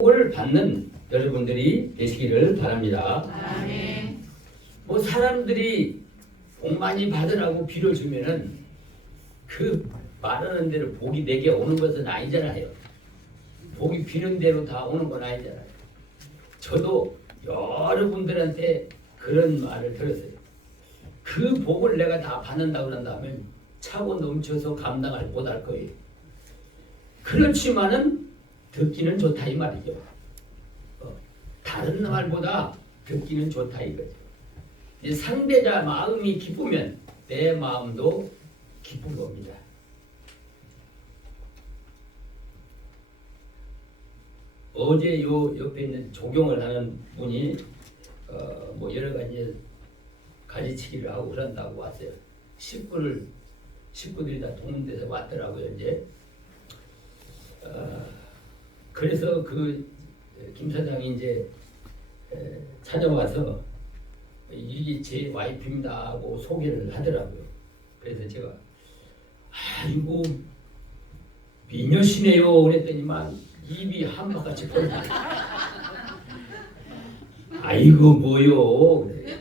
복을 받는 여러분들이 되시기를 바랍니다. 아멘. 뭐 사람들이 복 많이 받으라고 빌어주면은 그 말하는 대로 복이 내게 오는 것은 아니잖아요. 복이 비는 대로 다 오는 건 아니잖아요. 저도 여러분들한테 그런 말을 들었어요. 그 복을 내가 다 받는다 그런다면 차고 넘쳐서 감당을 못할 거예요. 그렇지만은 듣기는 좋다 이 말이죠. 다른 말보다 듣기는 좋다 이거죠. 상대자 마음이 기쁘면 내 마음도 기쁜 겁니다. 어제 요 옆에 있는 조경을 하는 분이 뭐 여러 가지 가지치기를 하고 그런다고 왔어요. 식구들이 다 동원돼서 왔더라고요. 이제 그래서 그 김 사장이 이제 찾아와서 이게 제 와이프입니다 하고 소개를 하더라고요. 그래서 제가 아이고 미녀시네요 그랬더니만 입이 한바같이 벌어져. 아이고 뭐요. 그래.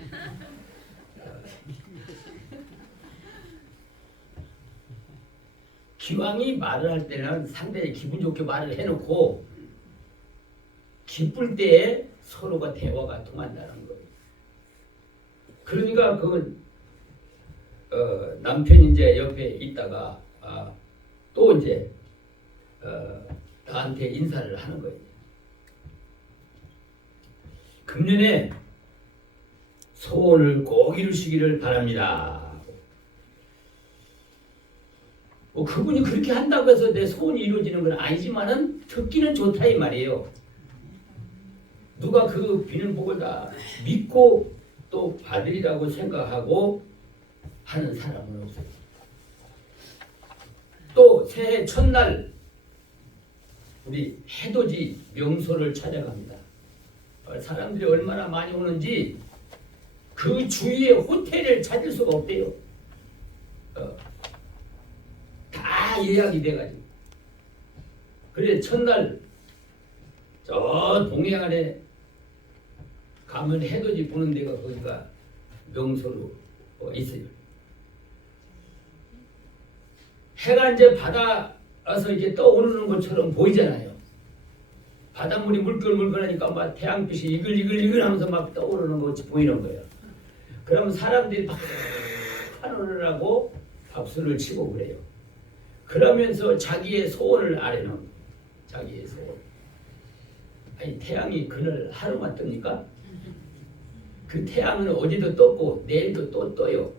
기왕이 말을 할 때는 상대에 기분 좋게 말을 해놓고 기쁠 때에 서로가 대화가 통한다는 거예요. 그러니까 그 남편이 이제 옆에 있다가 또 이제 나한테 인사를 하는 거예요. 금년에 소원을 꼭 이루시기를 바랍니다. 뭐 그분이 그렇게 한다고 해서 내 소원이 이루어지는 건 아니지만은 듣기는 좋다 이 말이에요. 누가 그 비는 복을 다 믿고 또 받으리라고 생각하고 하는 사람은 없어요. 또 새해 첫날 우리 해돋이 명소를 찾아갑니다. 사람들이 얼마나 많이 오는지 그 주위에 호텔을 찾을 수가 없대요. 다 예약이 돼가지고. 그래 첫날 저 동해안에 가면 해돋이 보는 데가 거기가 명소로 있어요. 해가 이제 바다에서 이렇게 떠오르는 것처럼 보이잖아요. 바닷물이 물끌물끌하니까 막 태양빛이 이글이글 하면서 막 떠오르는 것이 보이는 거예요. 그러면 사람들이 막 환호를 박수를 치고 그래요. 그러면서 자기의 소원을 아뢰는 거예요. 자기의 소원. 아니 태양이 그날 하루만 뜹니까? 그 태양은 어제도 떴고 내일도 또 떠요.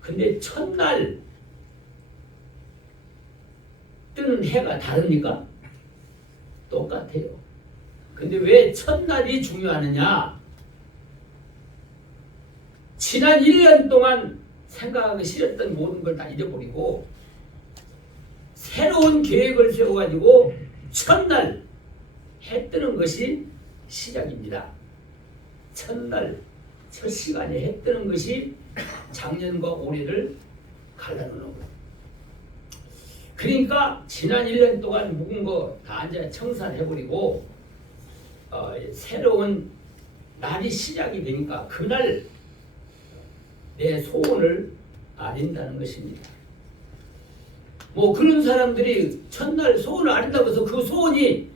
근데 첫날 뜨는 해가 다릅니까? 똑같아요. 근데 왜 첫날이 중요하느냐? 지난 1년 동안 생각하기 싫었던 모든 걸 다 잊어버리고 새로운 계획을 세워가지고 첫날 해 뜨는 것이 시작입니다. 첫날 첫 시간에 해 뜨는 것이 작년과 올해를 갈라놓는 거예요. 그러니까 지난 1년 동안 묵은 거 다 이제 청산해버리고 새로운 날이 시작이 되니까 그날 내 소원을 아린다는 것입니다. 뭐 그런 사람들이 첫날 소원을 아린다고 해서 그 소원이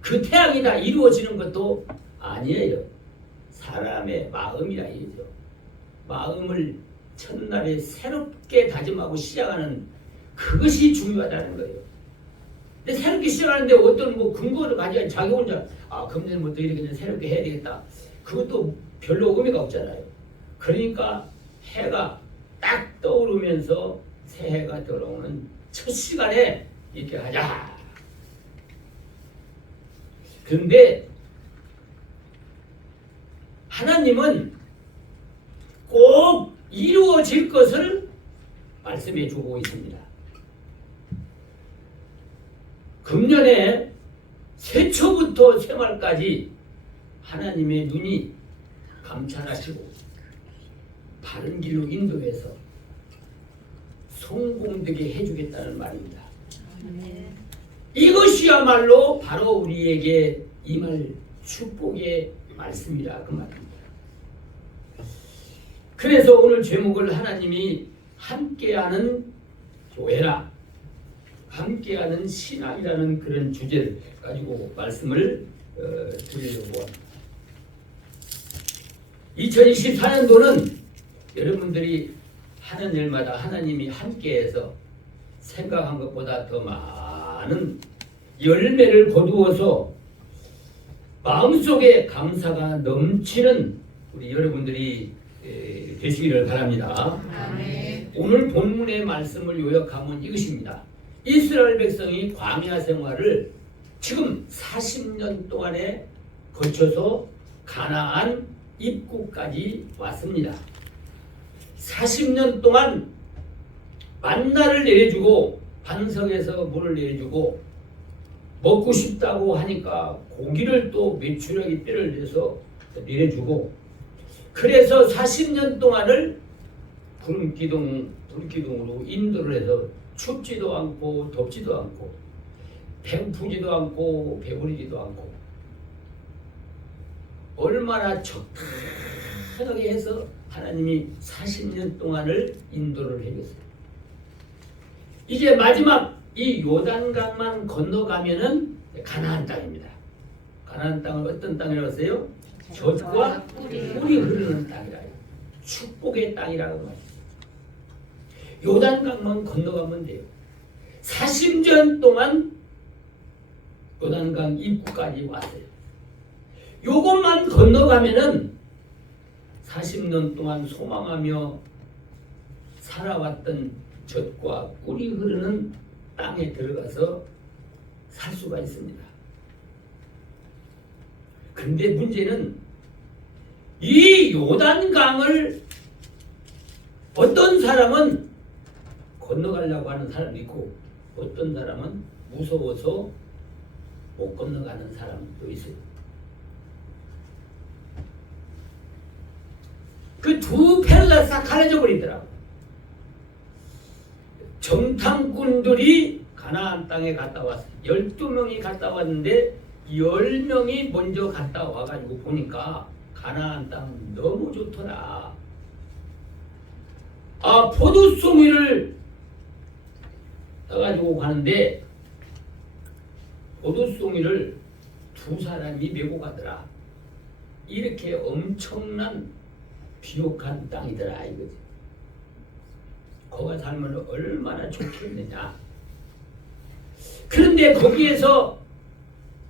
그 태양이 다 이루어지는 것도 아니에요. 사람의 마음이라 이죠. 마음을 첫날에 새롭게 다짐하고 시작하는 그것이 중요하다는 거예요. 근데 새롭게 시작하는데 어떤 뭐 근거를 가지고 자기 혼자 금년부터 이렇게 새롭게 해야 되겠다. 그것도 별로 의미가 없잖아요. 그러니까 해가 딱 떠오르면서 새해가 들어오는 첫 시간에 이렇게 하자. 그런데 하나님은 꼭 이루어질 것을 말씀해 주고 있습니다. 금년에 새초부터 새말까지 하나님의 눈이 감찰하시고 바른 길로 인도해서 성공되게 해주겠다는 말입니다. 이것이야말로 바로 우리에게 이 말 축복의 말씀이라 그 말입니다. 그래서 오늘 제목을 하나님이 함께하는 교회라, 함께하는 신앙이라는 그런 주제를 가지고 말씀을 드리려고 합니다. 2024년도는 여러분들이 하는 일마다 하나님이 함께해서 생각한 것보다 더 많은 열매를 거두어서 마음속에 감사가 넘치는 우리 여러분들이 되시기를 바랍니다. 아멘. 오늘 본문의 말씀을 요약하면 이것입니다. 이스라엘 백성이 광야 생활을 지금 40년 동안에 거쳐서 가나안 입구까지 왔습니다. 40년 동안 만나를 내려주고 반석에서 물을 내려주고 먹고 싶다고 하니까 고기를 또 메추라기 뼈를 내서 내려주고, 그래서 40년 동안을 불기둥으로 인도를 해서 춥지도 않고 덥지도 않고 배고프지도 않고 배부르지도 않고 얼마나 적당하게 해서 하나님이 40년 동안을 인도를 해줬어요. 이제 마지막 이 요단강만 건너가면은 가나안 땅입니다. 가나안 땅은 어떤 땅이라고 했어요? 젖과 꿀이 흐르는 땅이라, 축복의 땅이라고 말이에요. 요단강만 건너가면 돼요. 40년 동안 요단강 입구까지 왔어요. 요것만 건너가면은 40년 동안 소망하며 살아왔던 젖과 꿀이 흐르는 땅에 들어가서 살 수가 있습니다. 근데 문제는 이 요단강을 어떤 사람은 건너가려고 하는 사람이 있고 어떤 사람은 무서워서 못 건너가는 사람도 있어요. 그 두 패로다 싹 갈라져 버리더라고. 정탐꾼들이 가나안 땅에 갔다 왔어요. 12명이 갔다 왔는데 10명이 먼저 갔다 와가지고 보니까 가나안 땅 너무 좋더라. 포도송이를 떠가지고 가는데 포도송이를 두 사람이 메고 가더라. 이렇게 엄청난 비옥한 땅이더라 이거지. 거기 살면 얼마나 좋겠느냐. 그런데 거기에서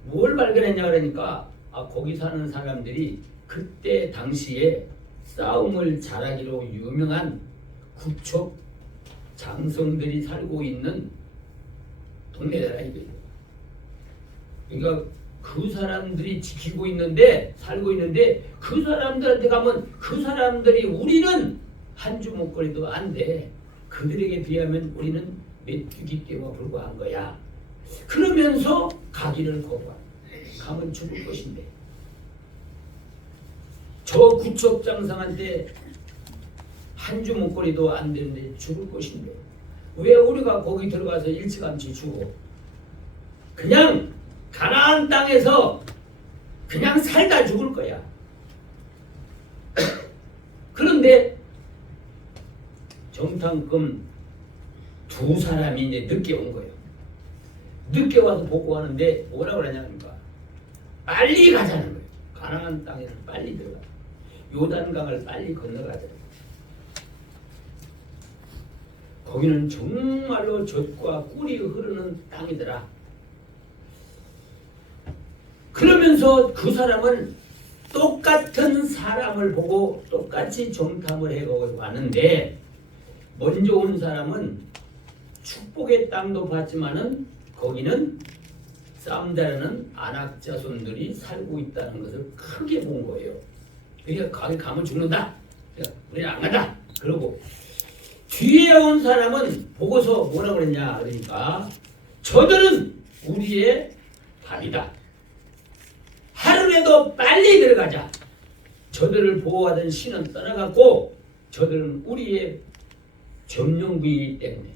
뭘 발견했냐 그러니까 거기 사는 사람들이 그때 당시에 싸움을 잘하기로 유명한 국척 장성들이 살고 있는 동네더라 이거예요. 그러니까 그 사람들이 지키고 있는데 살고 있는데 그 사람들한테 가면 그 사람들이 우리는 한 주 먹거리도 안 돼. 그들에게 비하면 우리는 메뚜기 떼와 불과한 거야. 그러면서 가기를 거부한. 가면 죽을 것인데. 저 구척장상한테 한 주 먹거리도 안 되는데 죽을 것인데 왜 우리가 거기 들어가서 일찌감치 죽어? 그냥 가나안 땅에서 그냥 살다 죽을 거야. 그런데 정탐금 두 사람이 이제 늦게 온 거예요. 늦게 와서 보고하는데 뭐라고 그러냐니까 빨리 가자는 거예요. 가나안 땅에서 빨리 들어가. 요단강을 빨리 건너가자. 거기는 정말로 젖과 꿀이 흐르는 땅이더라. 그러면서 그 사람은 똑같은 사람을 보고 똑같이 정탐을 해가고 왔는데 먼저 온 사람은 축복의 땅도 봤지만은 거기는 쌈다라는 아낙 자손들이 살고 있다는 것을 크게 본 거예요. 그러니까 거기 가면 죽는다. 우리는 안 간다. 그러고 뒤에 온 사람은 보고서 뭐라고 그랬냐 그러니까 저들은 우리의 밥이다. 하루라도 빨리 들어가자. 저들을 보호하던 신은 떠나갔고 저들은 우리의 점령이기 때문에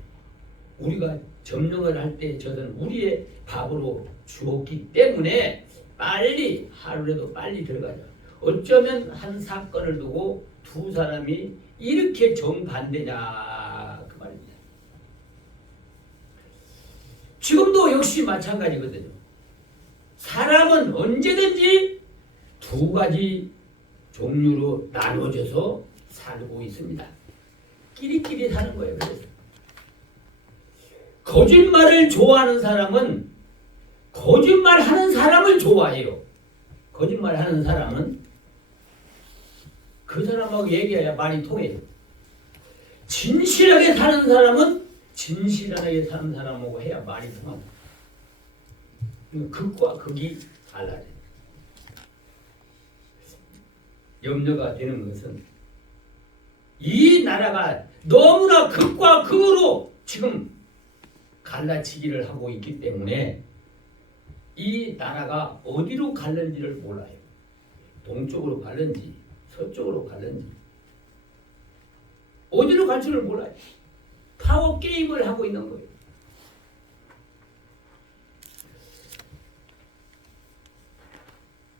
우리가 점령을 할 때 저들은 우리의 밥으로 주었기 때문에 빨리 하루라도 빨리 들어가자. 어쩌면 한 사건을 두고 두 사람이 이렇게 정반대냐 그 말입니다. 지금도 역시 마찬가지거든요. 사람은 언제든지 두 가지 종류로 나눠져서 살고 있습니다. 끼리끼리 사는 거예요. 그래서 거짓말을 좋아하는 사람은 거짓말하는 사람을 좋아해요. 거짓말하는 사람은 그 사람하고 얘기해야 말이 통해요. 진실하게 사는 사람은 진실하게 사는 사람하고 해야 말이 통합니다. 극과 극이 달라요. 염려가 되는 것은 이 나라가 너무나 극과 극으로 지금 갈라치기를 하고 있기 때문에 이 나라가 어디로 갈는지를 몰라요. 동쪽으로 갈는지 서쪽으로 갈는지 어디로 갈지를 몰라요. 파워 게임을 하고 있는 거예요.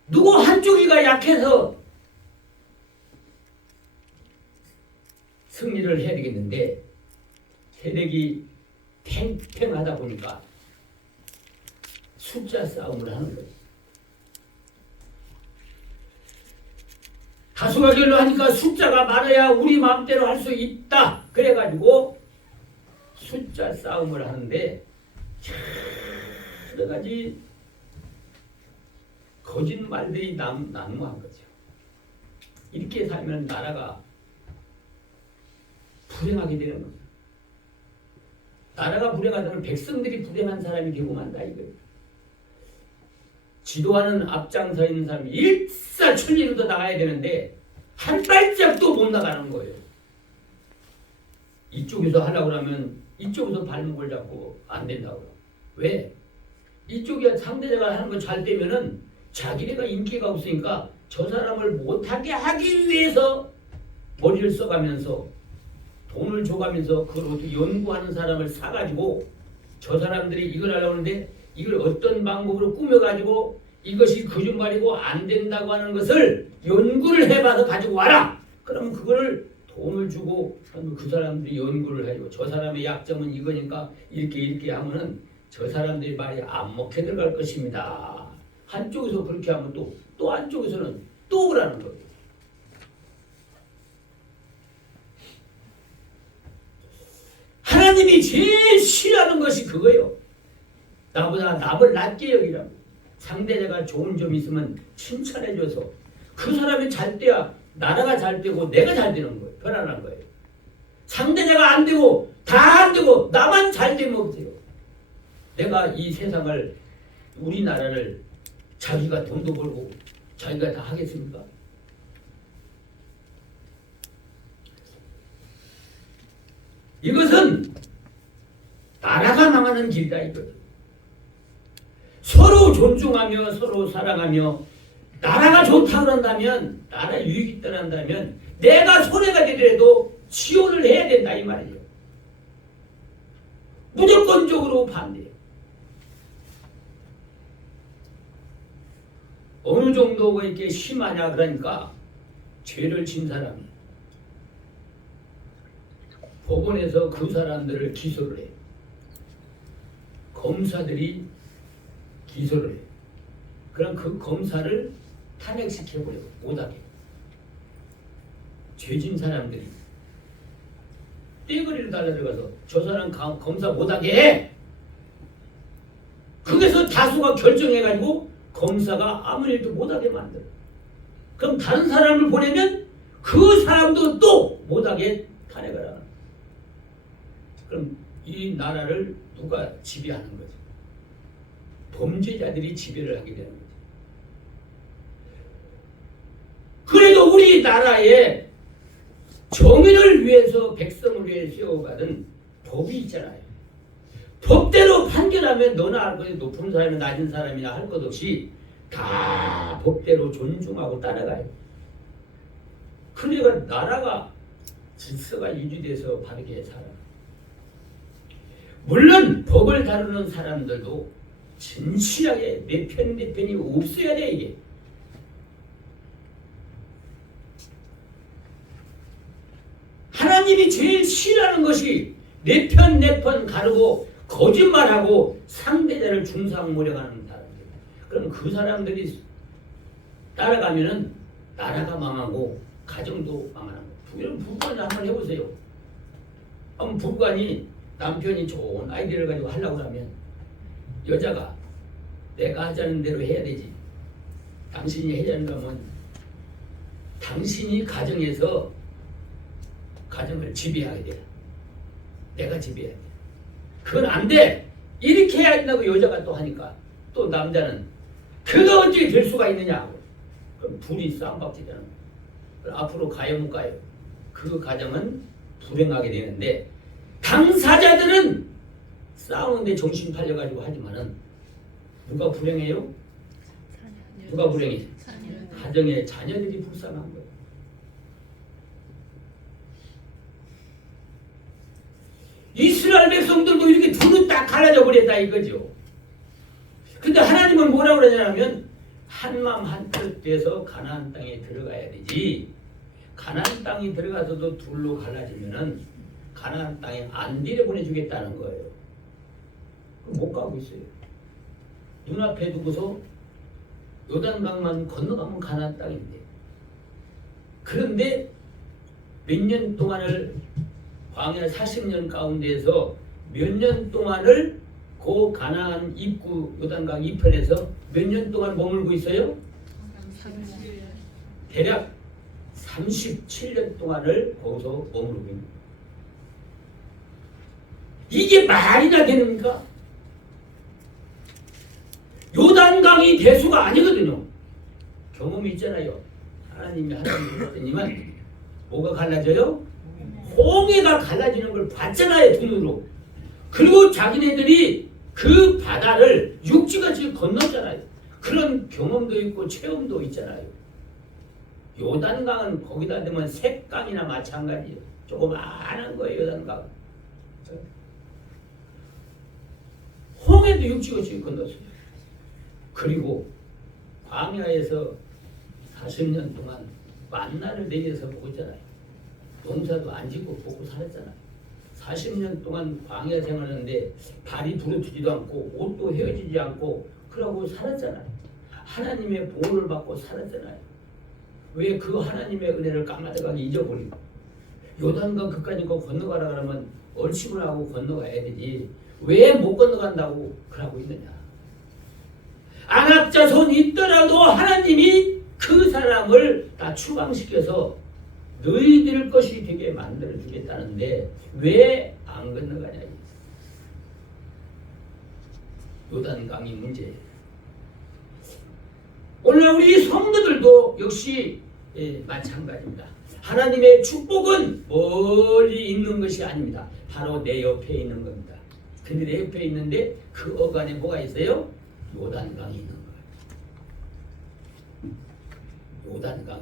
누구 한쪽이가 약해서 승리를 해야 되겠는데 세력이 팽팽하다 보니까 숫자 싸움을 하는 거예요. 다수가 결론하니까 숫자가 많아야 우리 마음대로 할 수 있다. 그래가지고 숫자 싸움을 하는데 여러 가지 거짓말들이 난무한 거죠. 이렇게 살면 나라가 불행하게 되는 거죠. 나라가 불행하다면 백성들이 불행한 사람이 되고 만다 이거예요. 지도하는 앞장서 있는 사람이 일사천리로 나가야 되는데 한 발짝도 못 나가는 거예요. 이쪽에서 하려고 하면 이쪽에서 발목을 잡고 안 된다고요. 왜? 이쪽이 상대자가 하는 거 잘 되면은 자기네가 인기가 없으니까 저 사람을 못하게 하기 위해서 머리를 써가면서 돈을 줘가면서 그걸 연구하는 사람을 사가지고 저 사람들이 이걸 하려고 하는데 이걸 어떤 방법으로 꾸며가지고 이것이 거짓말이고 안 된다고 하는 것을 연구를 해봐서 가지고 와라. 그러면 그거를 돈을 주고 그 사람들이 연구를 해주고 저 사람의 약점은 이거니까 이렇게 하면은 저 사람들이 말이 안 먹혀 들어갈 것입니다. 한쪽에서 그렇게 하면 또 한쪽에서는 또 그러는 거예요. 하나님이 제일 싫어하는 것이 그거예요. 나보다 남을 낮게 여기라고. 상대자가 좋은 점이 있으면 칭찬해줘서 그 사람이 잘 돼야 나라가 잘 되고 내가 잘 되는 거예요. 편안한 거예요. 상대자가 안 되고 다 안 되고 나만 잘 되면 어때요? 내가 이 세상을 우리나라를 자기가 돈도 벌고 자기가 다 하겠습니까? 이것은 나라가 망하는 길이다 이거예요. 서로 존중하며 서로 사랑하며 나라가 좋다 그런다면 나라 유익이 떠난다면 내가 손해가 되더라도 지원을 해야 된다 이 말이에요. 무조건적으로 반대해요. 어느 정도가 이렇게 심하냐 그러니까 죄를 진 사람이 법원에서 그 사람들을 기소를 해요. 검사들이 기소를 해요. 그럼 그 검사를 탄핵시켜버려요. 못하게. 죄진 사람들이 떼거리를 달려들어가서 저 사람 검사 못하게 해! 거기서 다수가 결정해가지고 검사가 아무 일도 못하게 만들어요. 그럼 다른 사람을 보내면 그 사람도 또 못하게 탄핵을 하는 거예요. 그럼 이 나라를 누가 지배하는 거죠? 범죄자들이 지배를 하게 되는 거죠. 그래도 우리나라에 정의를 위해서 백성을 위해 세워가는 법이 있잖아요. 법대로 판결하면 너나 할 것이 높은 사람이나 낮은 사람이나 할 것 없이 다 법대로 존중하고 따라가요. 그러니까 나라가 질서가 유지돼서 바르게 살아요. 물론 법을 다루는 사람들도 진실하게 내 편이 없어야 돼 이게. 하나님이 제일 싫어하는 것이 내 편 가르고 거짓말하고 상대자를 중상모략하는 사람들. 그럼 그 사람들이 따라가면은 나라가 망하고 가정도 망하는 거예요. 여러분 부부관이 한번 해보세요. 한번 부부관이 남편이 좋은 아이디어를 가지고 하려고 하면 여자가 내가 하자는 대로 해야 되지. 당신이 해자는 거면 당신이 가정에서 가정을 지배하게 돼. 내가 지배해야 돼. 그건 안 돼. 이렇게 해야 된다고 여자가 또 하니까 또 남자는 그거 어떻게 될 수가 있느냐고. 그럼 둘이 싸움박지잖아. 앞으로 가요 못 가요. 그 가정은 불행하게 되는데 당사자들은 싸우는데 정신 팔려가지고 하지만은 누가 불행해요? 누가 불행해? 가정의 자녀들이 불쌍한 거예요. 이스라엘 백성들도 이렇게 둘은 딱 갈라져 버렸다 이거죠. 근데 하나님은 뭐라고 그러냐면 한마음 한뜻 돼서 가나안 땅에 들어가야 되지. 가나안 땅에 들어가서도 둘로 갈라지면은 가나안 땅에 안 들여보내주겠다는 거예요. 못 가고 있어요. 눈앞에 두고서 요단강만 건너가면 가나안 땅인데. 그런데 몇 년 동안을 광야 40년 가운데에서 몇 년 동안을 그 가나안 입구 요단강 이편에서 몇 년 동안 머물고 있어요? 대략 37년 동안을 거기서 머물고 있는. 이게 말이나 되는가? 요단강이 대수가 아니거든요. 경험이 있잖아요. 하나님이 그랬더니만 뭐가 갈라져요? 홍해가 갈라지는 걸 봤잖아요. 눈으로. 그리고 자기네들이 그 바다를 육지같이 건넜잖아요. 그런 경험도 있고 체험도 있잖아요. 요단강은 거기다 대면 색강이나 마찬가지예요. 조그마한 거예요. 요단강은. 홍해도 육지같이 건넜어요. 그리고 광야에서 40년 동안 만나를 내려서 보고 있잖아요. 농사도 안 짓고 보고 살았잖아요. 40년 동안 광야 생활하는데 발이 부러지지도 않고 옷도 헤어지지 않고 그러고 살았잖아요. 하나님의 보호를 받고 살았잖아요. 왜 그 하나님의 은혜를 까마득하게 잊어버리고 요단강 그까지 건너가라 그러면 얼씨구나 하고 건너가야 되지. 왜 못 건너간다고 그러고 있느냐. 안압자손 있더라도 하나님이 그 사람을 다 추방시켜서 너희들 것이 되게 만들어주겠다는데 왜 안 건너가냐. 요단강이 문제예요. 오늘 우리 성도들도 역시 마찬가지입니다. 하나님의 축복은 멀리 있는 것이 아닙니다. 바로 내 옆에 있는 겁니다. 근데 내 옆에 있는데 그 어간에 뭐가 있어요? 요단강이 있는 거예요. 요단강.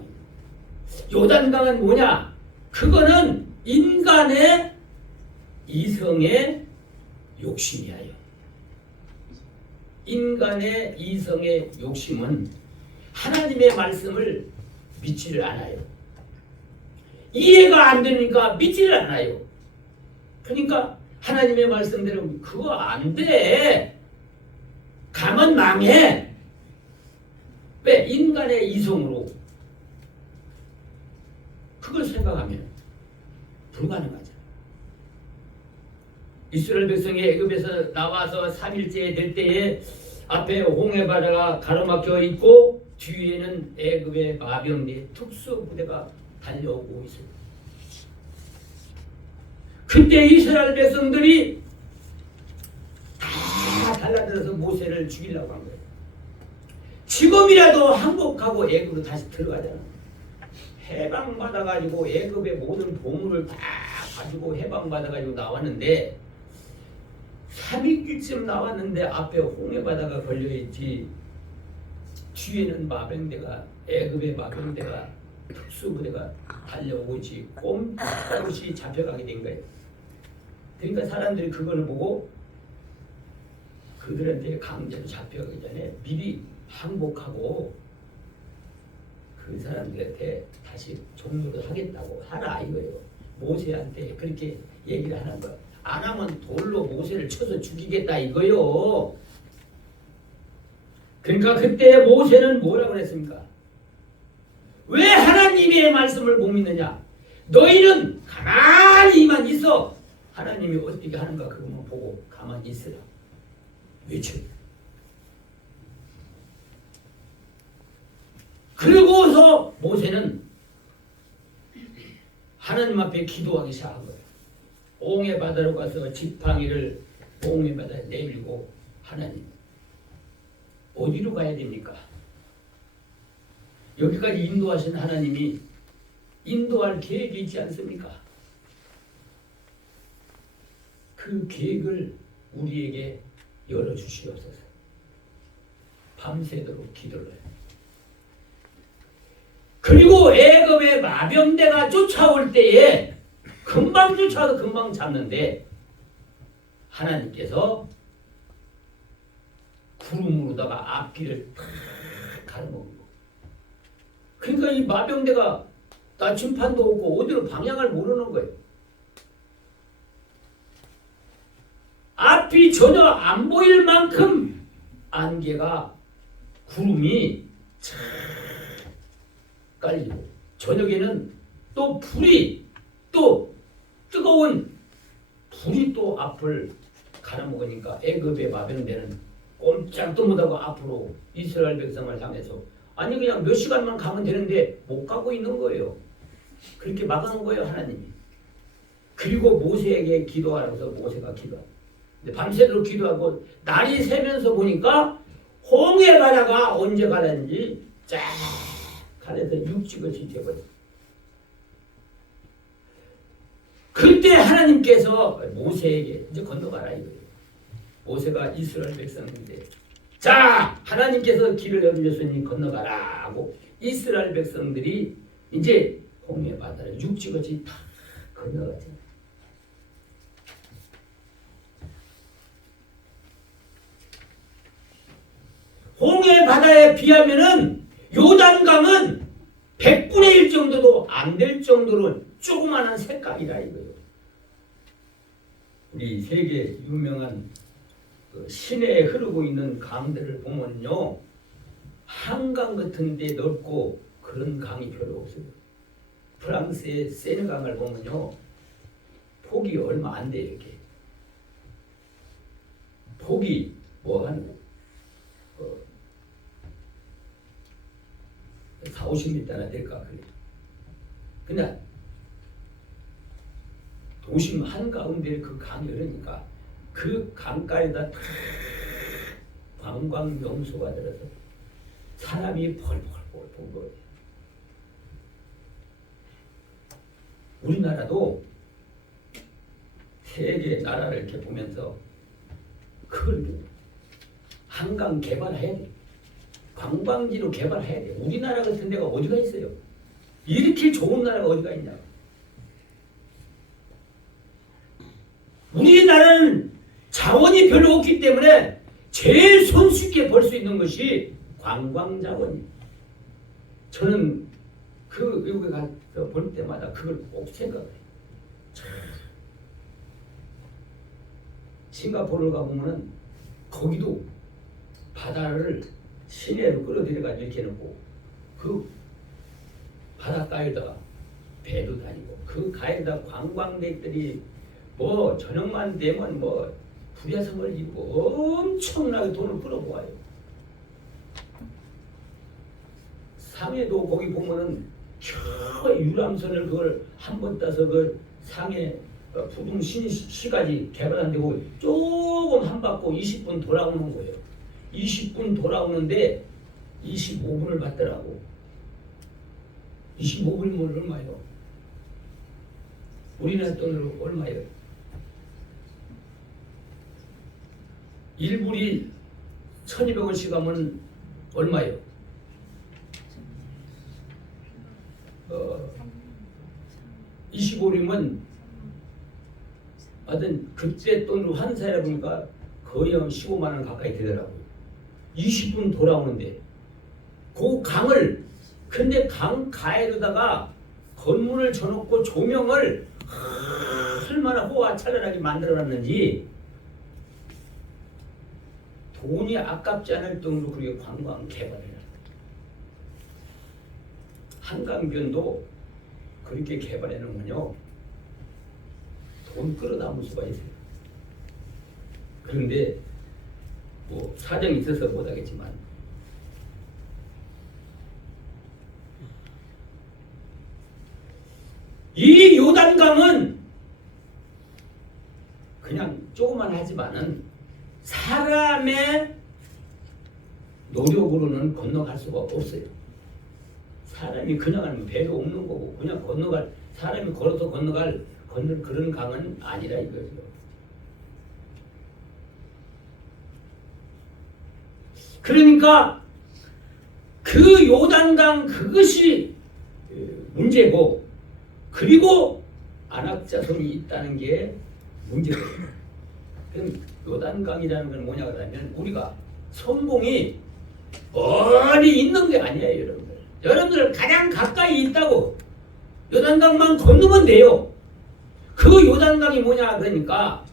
요단강은 뭐냐? 그거는 인간의 이성의 욕심이에요. 인간의 이성의 욕심은 하나님의 말씀을 믿지를 않아요. 이해가 안 되니까 믿지를 않아요. 그러니까 하나님의 말씀대로 그거 안 돼. 가면 망해. 왜? 인간의 이성으로 그걸 생각하면 불가능하죠. 이스라엘 백성이 애굽에서 나와서 3일째 될 때에 앞에 홍해 바다가 가로막혀 있고 뒤에는 애굽의 마병대 특수 부대가 달려오고 있어요. 그때 이스라엘 백성들이 다 달라들어서 모세를 죽이려고 한 거예요. 지금이라도 항복하고 애굽으로 다시 들어가잖아. 해방받아가지고 애굽의 모든 보물을 다 가지고 해방받아가지고 나왔는데 3일쯤 나왔는데 앞에 홍해바다가 걸려있지. 뒤에는 마병대가 애굽의 마병대가 특수부대가 달려오고 있지. 꼼짝없이 잡혀가게 된 거예요. 그러니까 사람들이 그걸 보고 그들한테 강제로 잡혀가기 전에 미리 항복하고 그 사람들한테 다시 종료를 하겠다고 하라 이거예요. 모세한테 그렇게 얘기를 하는 거. 안 하면 돌로 모세를 쳐서 죽이겠다 이거요. 그러니까 그때 모세는 뭐라고 그랬습니까? 왜 하나님의 말씀을 못 믿느냐? 너희는 가만히만 있어. 하나님이 어떻게 하는가 그것만 보고 가만히 있으라. 외쳐. 그리고서 모세는 하나님 앞에 기도하기 시작한 거예요. 옹의 바다로 가서 지팡이를 옹의 바다에 내밀고 하나님 어디로 가야 됩니까? 여기까지 인도하신 하나님이 인도할 계획이 있지 않습니까? 그 계획을 우리에게 열어주시옵소서. 밤새도록 기도를 해요. 그리고 애굽의 마병대가 쫓아올 때에 금방 쫓아도 금방 잡는데 하나님께서 구름으로다가 앞길을 탁 가르먹고 그러니까 이 마병대가 나침판도 없고 어디로 방향을 모르는 거예요. 앞이 전혀 안 보일 만큼 안개가 구름이 착 깔리고 저녁에는 또 불이 또 뜨거운 불이 또 앞을 가려먹으니까 애굽의 마병대는 꼼짝도 못하고 앞으로 이스라엘 백성을 향해서 아니 그냥 몇 시간만 가면 되는데 못 가고 있는 거예요. 그렇게 막아놓은 거예요 하나님이. 그리고 모세에게 기도하라고 해서 모세가 기도하고 밤새도록 기도하고 날이 새면서 보니까 홍해 바다가 언제 가라는지 쫙 가려서 육지같이 되어버렸어요. 그때 하나님께서 모세에게 이제 건너가라 이거예요. 모세가 이스라엘 백성인데 자 하나님께서 길을 열어주셨으니 건너가라 하고 이스라엘 백성들이 이제 홍해 바다를 육지같이 다 건너가죠. 홍해 바다에 비하면은 요단강은 100분의 1 정도도 안 될 정도로 조그마한 색깔이라 이거예요. 우리 세계 유명한 그 시내에 흐르고 있는 강들을 보면요. 한강 같은 데 넓고 그런 강이 별로 없어요. 프랑스의 세네강을 보면요. 폭이 얼마 안 돼 이렇게. 폭이 뭐한 40-50m나 될까 그래. 그냥 도심 한가운데 그 강이 흐르니까 그 강가에다 관광 명소가 들어서 사람이 벌벌벌 본 거예요. 우리나라도 세계 나라를 이렇게 보면서 그걸 한강 개발해야 돼. 관광지로 개발해야 돼. 우리나라 같은 데가 어디가 있어요? 이렇게 좋은 나라가 어디가 있냐? 우리나라는 자원이 별로 없기 때문에 제일 손쉽게 벌 수 있는 것이 관광 자원이에요. 저는 그 외국에 가서 볼 때마다 그걸 꼭 생각해요. 싱가포르를 가보면은 거기도 바다를 시내로 끌어들여가지고 이렇게 해놓고 그 바닷가에다가 배도 다니고 그 가에다 관광객들이 뭐 저녁만 되면 뭐 불야성을 입고 엄청나게 돈을 끌어모아요. 상해도 거기 보면은 저 유람선을 그걸 한 번 따서 그 상해 부둥 시까지 개발한 데고 조금 한 바퀴 20분 돌아오는 거예요. 20분 돌아오는데 25분을 받더라고. 25분이면 얼마예요? 우리나라 돈으로 얼마예요? 1불이 1200원씩 하면 얼마예요? 25이면 하여튼 그때 돈으로 한 살에 보니까 거의 한 15만 원 가까이 되더라고요. 20분 돌아오는데 그 강을 근데 강 가에다가 건물을 쳐놓고 조명을 얼마나 호화찬란하게 만들어놨는지 돈이 아깝지 않을 정도로 그렇게 관광 개발을 해요. 한강변도 그렇게 개발해놓으면요 돈 끌어담을 수가 있어요. 그런데 뭐 사정이 있어서 못하겠지만 이 요단강은 그냥 조그만 하지만은 사람의 노력으로는 건너갈 수가 없어요. 사람이 그냥 하면 배도 없는 거고 그냥 건너갈 사람이 걸어서 건너갈 그런 강은 아니라 이거죠. 그러니까 그 요단강 그것이 문제고 그리고 안악자손이 있다는 게 문제거든요. 그럼 요단강이라는 건 뭐냐 그러면 우리가 선봉이 멀리 있는 게 아니에요, 여러분들. 여러분들 가장 가까이 있다고 요단강만 건너면 돼요. 그 요단강이 뭐냐 그러니까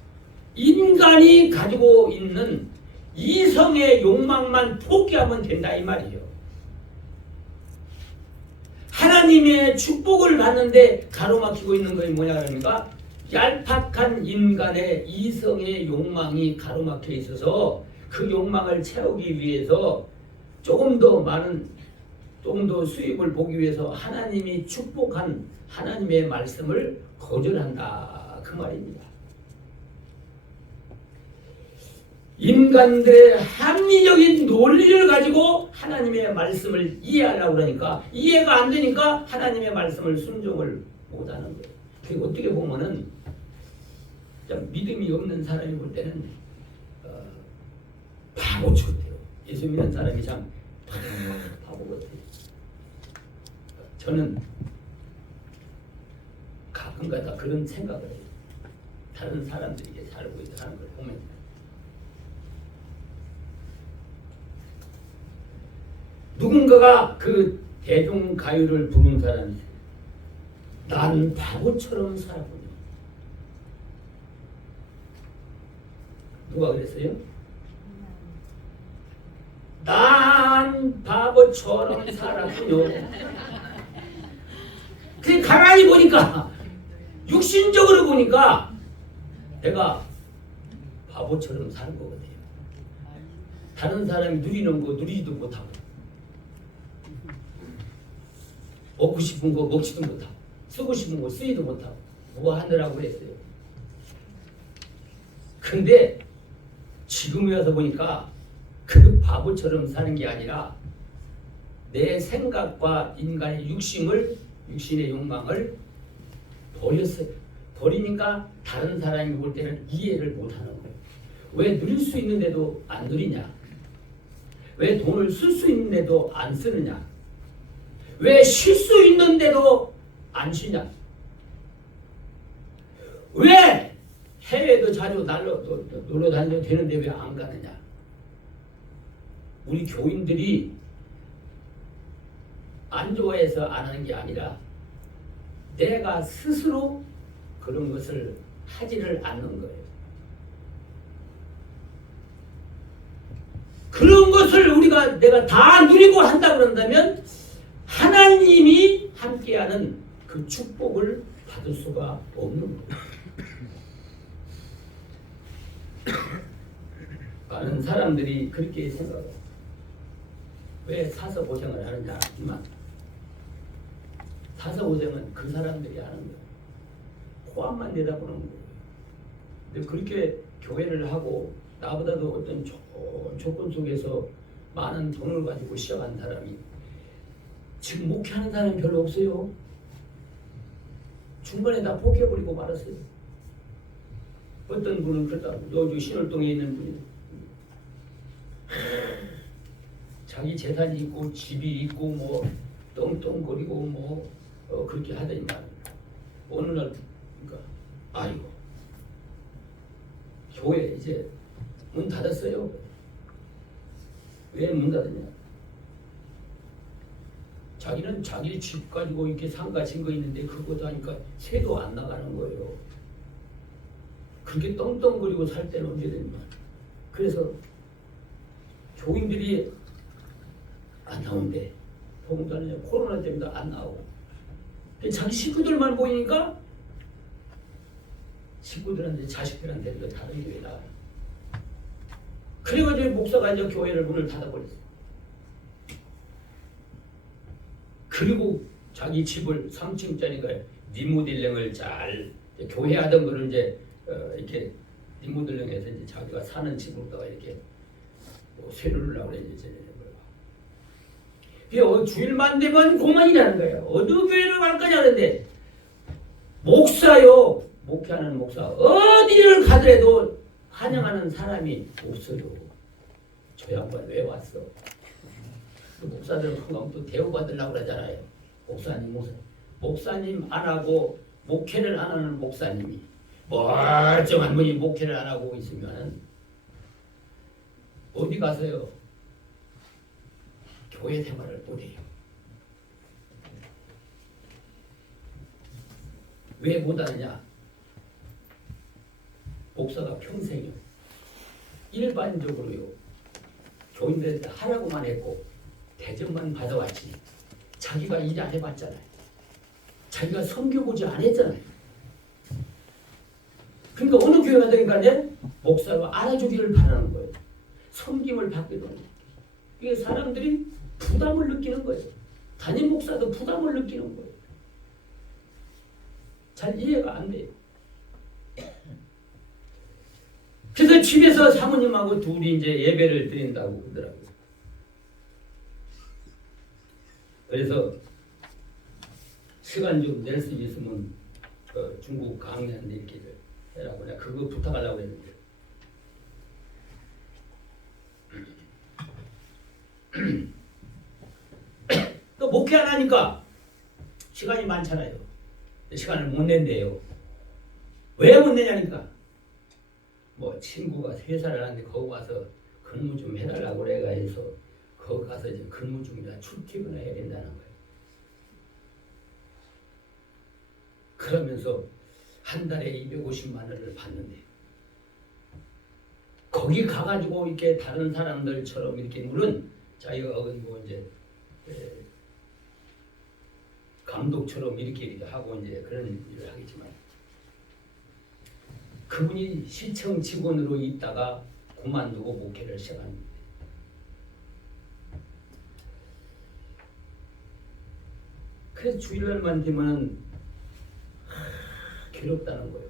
인간이 가지고 있는 이성의 욕망만 포기하면 된다 이 말이에요. 하나님의 축복을 받는데 가로막히고 있는 것이 뭐냐 그러니까 얄팍한 인간의 이성의 욕망이 가로막혀 있어서 그 욕망을 채우기 위해서 조금 더 수입을 보기 위해서 하나님이 축복한 하나님의 말씀을 거절한다 그 말입니다. 인간들의 합리적인 논리를 가지고 하나님의 말씀을 이해하려고 그러니까 이해가 안 되니까 하나님의 말씀을 순종을 못하는 거예요. 그리고 어떻게 보면은 믿음이 없는 사람이 볼 때는 바보 같아요. 예수 믿는 사람이 참 바보 같아요. 저는 가끔가다 그런 생각을 해요. 다른 사람들이 이렇게 살고 있다는 걸 보면 누군가가 그 대중가요를 부른 사람이 난 바보처럼 살았군요. 누가 그랬어요? 난 바보처럼 살았군요. 근데 가만히 보니까 육신적으로 보니까 내가 바보처럼 사는 거거든요. 다른 사람이 누리는 거 누리지도 못하고 먹고 싶은 거 먹지도 못하고 쓰고 싶은 거 쓰지도 못하고 뭐 하느라고 그랬어요. 근데 지금에 와서 보니까 그 바보처럼 사는 게 아니라 내 생각과 인간의 육신의 욕망을 버렸어요. 버리니까 다른 사람이 볼 때는 이해를 못하는 거예요. 왜 누릴 수 있는데도 안 누리냐? 왜 돈을 쓸 수 있는데도 안 쓰느냐? 왜 쉴 수 있는데도 안 쉬냐? 왜 해외도 자주 놀러 다녀도 되는데 왜 안 가느냐? 우리 교인들이 안 좋아해서 안 하는 게 아니라 내가 스스로 그런 것을 하지를 않는 거예요. 그런 것을 내가 다 누리고 한다 그런다면 하나님이 함께하는 그 축복을 받을 수가 없는 거예요. 많은 사람들이 그렇게 생각해요. 왜 사서 고생을 하느냐 하지만 사서 고생은 그 사람들이 하는 거예요. 코앞만 내다보는 거예요. 근데 그렇게 교회를 하고 나보다도 어떤 좋은 조건 속에서 많은 돈을 가지고 시작한 사람이 지금 목회하는 사람이 별로 없어요. 중간에 다 포기해버리고 말았어요. 어떤 분은 그렇다고 여기 신월동에 있는 분이 자기 재산이 있고 집이 있고 뭐 떵떵거리고 뭐 그렇게 하더니만 어느 날 그러니까 아이고 교회 이제 문 닫았어요. 왜 문 닫았냐? 자기는 자기 집 가지고 이렇게 상가 증거 있는데 그거 하니까 새도 안 나가는 거예요. 그렇게 떵떵거리고 살 때는 언제 됩니까? 그래서 교인들이 안 나온대. 보험자는 코로나 때문에 안 나오고. 자기 식구들만 보이니까 식구들한테 자식들한테도 다른 교회 나가요. 그래가지고 목사가 이제 교회를 문을 닫아버렸어. 그리고 자기 집을 3층짜리가 리모델링을 잘 교회 하던 거를 이제 이렇게 리모델링해서 이제 자기가 사는 집으로다가 이렇게 세로를 나오래 이제 거야. 주일만 되면 고만이라는 거예요. 어느 교회를 갈 거냐 그런데 목사요. 목회하는 목사 어디를 가더라도 환영하는 사람이 없어요. 저 양반 왜 왔어? 그 목사들은 항상 또 대우받으려고 그러잖아요. 목사님 안 하고 목회를 안 하는 목사님이 멀쩡한 분이 목회를 안 하고 있으면 어디 가서요? 교회 생활을 못해요. 왜 못하느냐? 목사가 평생요 일반적으로요 교인들한테 하라고만 했고 대접만 받아왔지 자기가 일 안 해봤잖아요. 자기가 섬겨보지 않았잖아요. 그러니까 어느 교회 가든간에 목사가 알아주기를 바라는 거예요. 섬김을 받기도 하는 거예요. 이게 사람들이 부담을 느끼는 거예요. 담임 목사도 부담을 느끼는 거예요. 잘 이해가 안 돼요. 그래서 집에서 사모님하고 둘이 이제 예배를 드린다고 그러더라고요. 그래서 시간 좀 낼 수 있으면 중국 강의하는데 이렇게 해라고 내가 그거 부탁하려고 했는데 또 목회 안 하니까 시간이 많잖아요. 시간을 못 낸대요. 왜 못 내냐니까 뭐 친구가 회사를 하는데 거기 가서 근무 좀 해달라고 그래가 해서 거기 가서 이제 근무 중이라 출퇴근을 해야 된다는 거예요. 그러면서 한 달에 250만 원을 받는데 거기 가가지고 이렇게 다른 사람들처럼 이렇게 물은 자기가 뭐 이제 감독처럼 이렇게 하고 이제 그런 일을 하겠지만 그분이 시청 직원으로 있다가 그만두고 목회를 시작합니다. 그래서 주일날만 되면 괴롭다는 거예요.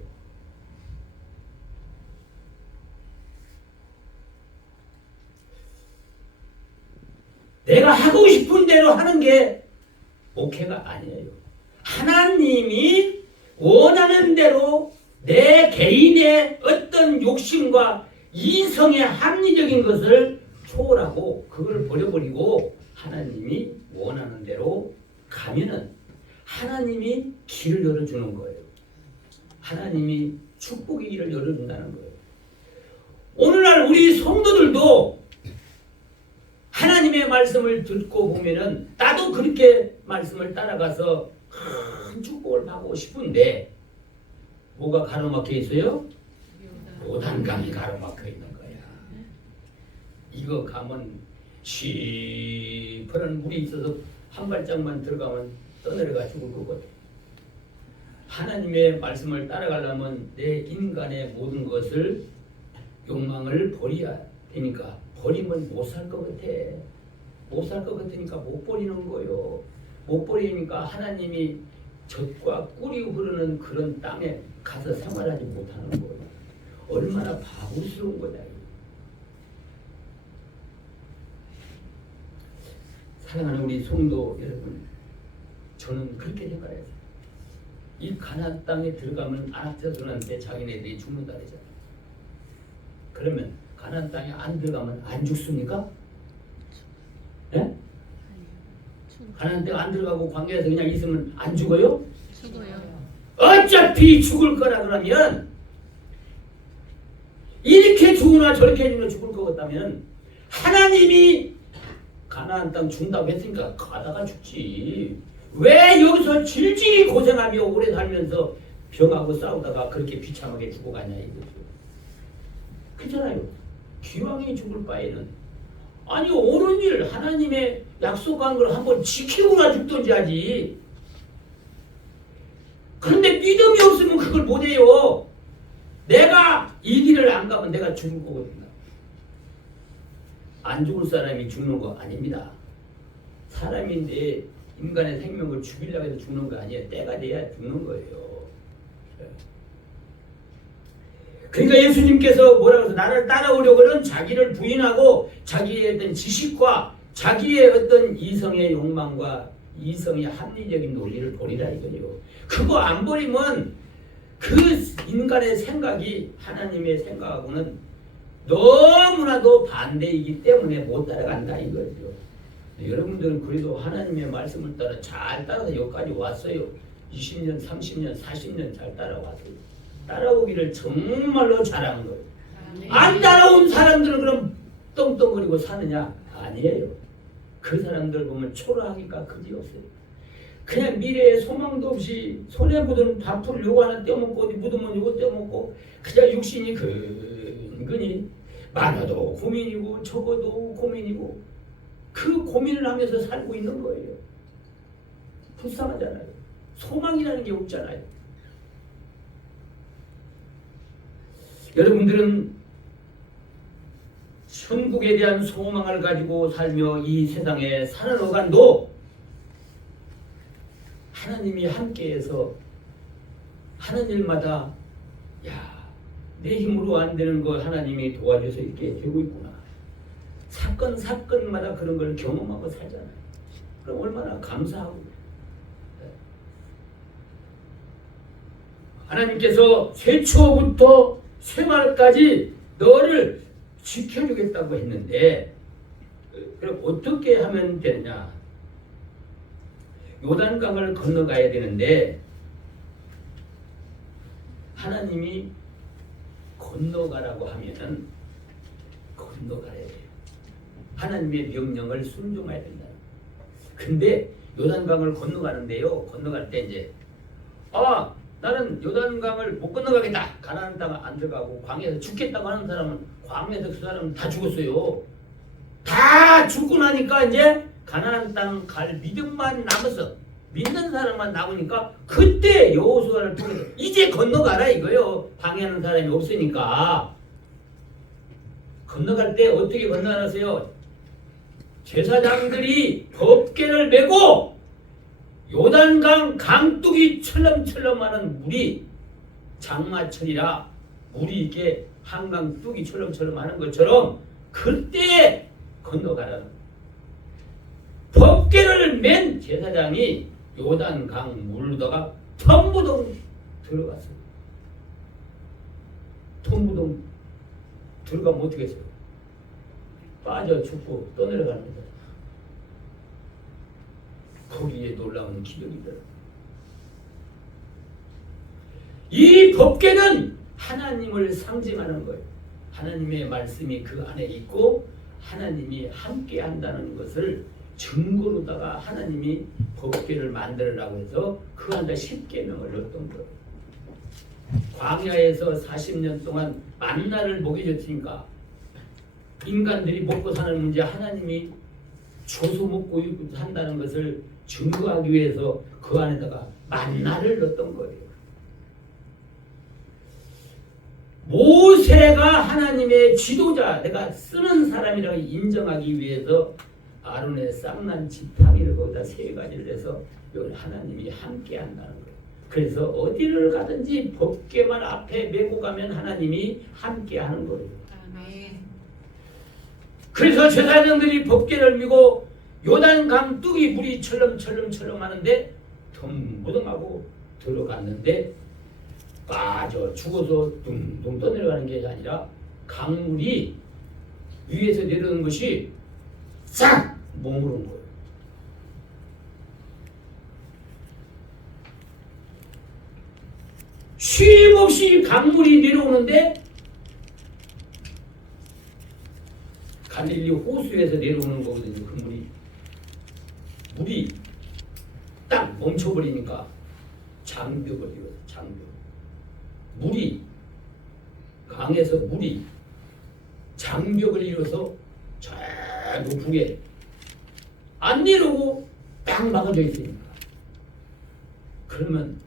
내가 하고 싶은 대로 하는 게 목회가 아니에요. 하나님이 원하는 대로 내 개인의 어떤 욕심과 이성의 합리적인 것을 초월하고 그걸 버려버리고 하나님이 원하는 대로 가면은 하나님이 길을 열어주는 거예요. 하나님이 축복의 길을 열어준다는 거예요. 오늘날 우리 성도들도 하나님의 말씀을 듣고 보면은 나도 그렇게 말씀을 따라가서 큰 축복을 받고 싶은데 뭐가 가로막혀 있어요? 요단강이 가로막혀 있는 거야. 이거 가면 시퍼런 물이 있어서 한 발짝만 들어가면 떠내려가 죽을 거거든. 하나님의 말씀을 따라가려면 내 인간의 모든 것을 욕망을 버려야 되니까 버리면 못 살 것 같아. 못 살 것 같으니까 못 버리는 거요. 못 버리니까 하나님이 젖과 꿀이 흐르는 그런 땅에 가서 생활하지 못하는 거예요. 얼마나 바보스러운 거냐. 사랑하는 우리 성도 여러분, 저는 그렇게 생각해요. 이 가나안 땅에 들어가면 아낙자들한테 자기네들이 죽는다 그러잖아요. 그러면 가나안 땅에 안 들어가면 안 죽습니까? 예? 가나안 땅에 안 들어가고 광야에서 그냥 있으면 안 죽어요? 죽어요. 어차피 죽을 거라 그러면 이렇게 죽으나 저렇게 죽으나 죽을 것 같다면 하나님이 가나안 땅 준다고 했으니까 가다가 죽지. 왜 여기서 질질이 고생하며 오래 살면서 병하고 싸우다가 그렇게 비참하게 죽어가냐 이거죠. 그렇잖아요. 기왕이 죽을 바에는 아니 옳은 일 하나님의 약속한 걸 한번 지키고나 죽든지 하지. 그런데 믿음이 없으면 그걸 못해요. 내가 이 길을 안 가면 내가 죽을 거거든요. 안 죽을 사람이 죽는 거 아닙니다. 사람인데 인간의 생명을 죽이려고 해서 죽는 거 아니에요. 때가 돼야 죽는 거예요. 그러니까 예수님께서 뭐라고 해서 나를 따라오려고는 자기를 부인하고 자기의 어떤 지식과 자기의 어떤 이성의 욕망과 이성의 합리적인 논리를 버리라 이거죠. 그거 안 버리면 그 인간의 생각이 하나님의 생각하고는 너무나도 반대이기 때문에 못 따라간다 이거죠. 여러분들은 그래도 하나님의 말씀을 따라 잘 따라서 여기까지 왔어요. 20년, 30년, 40년 잘 따라왔어요. 따라오기를 정말로 잘하는 거예요. 안 따라온 사람들은 그럼 떵떵거리고 사느냐? 아니에요. 그 사람들 보면 초라하기가 그지없어요. 그냥 미래에 소망도 없이 손에 묻은 밥풀 요거 하나 떼어먹고 어디 묻으면 요거 떼어먹고 그냥 육신이 근근히 많아도 고민이고 적어도 고민이고 그 고민을 하면서 살고 있는 거예요. 불쌍하잖아요. 소망이라는 게 없잖아요. 여러분들은 천국에 대한 소망을 가지고 살며 이 세상에 사는 어간도 하나님이 함께해서 하는 일마다 야, 내 힘으로 안 되는 거 하나님이 도와줘서 이렇게 되고 있구나. 사건마다 그런 걸 경험하고 살잖아요. 그럼 얼마나 감사하고. 하나님께서 최초부터 생활까지 너를 지켜주겠다고 했는데 그럼 어떻게 하면 되느냐? 요단강을 건너가야 되는데 하나님이 건너가라고 하면은 건너가야 돼요. 하나님의 명령을 순종해야 된다. 근데 요단강을 건너가는데요. 건너갈 때 이제 나는 요단강을 못 건너가겠다. 가나안 땅 안 들어가고 광야에서 죽겠다고 하는 사람은 광야에서 그 사람은 다 죽었어요. 다 죽고 나니까 이제 가나안 땅 갈 믿음만 남았어. 믿는 사람만 남으니까 그때 여호수아를 통해서 이제 건너가라 이거요. 방해하는 사람이 없으니까. 건너갈 때 어떻게 건너가세요? 제사장들이 법궤를 메고 요단강 강둑이 철렁철렁하는 물이 장마철이라 물이 이렇게 한강 뚝이 철렁철렁하는 것처럼 그때 건너가라는 법궤를 맨 제사장이 요단강 물로다가 텀부동 들어갔어요. 텀부동 들어가면 어떻게 했어요? 빠져 죽고 떠내려갑니다. 거기에 놀라운 기적이더라. 이 법궤는 하나님을 상징하는 거예요. 하나님의 말씀이 그 안에 있고 하나님이 함께 한다는 것을 증거로다가 하나님이 법궤를 만들으라고 해서 그 안에 10계명을 넣었던 거예요. 광야에서 40년 동안 만나를 먹여줬으니까 인간들이 먹고 사는 문제 하나님이 줘서 먹고 산다는 것을 증거하기 위해서 그 안에다가 만나를 넣었던 거예요. 모세가 하나님의 지도자, 내가 쓰는 사람이라고 인정하기 위해서 아론의 쌍난 지팡이를 거기다 3가지를 해서 여기 하나님이 함께 한다는 거예요. 그래서 어디를 가든지 법궤만 앞에 메고 가면 하나님이 함께 하는 거예요. 그래서 제사장들이 법궤를 메고 요단강 뚝이 물이 철렁철렁 하는데 덤부등하고 들어갔는데 빠져 죽어서 둥둥 떠내려가는 게 아니라 강물이 위에서 내려오는 것이 싹 머무른 거예요. 쉼없이 강물이 내려오는데 이 호수에서 내려오는 거거든요. 그 물이 딱 멈춰버리니까 장벽을 이루어요. 장벽. 물이 강에서 물이 장벽을 이루어서 저 높게 안 내려오고 딱 막아져 있으니까. 그러면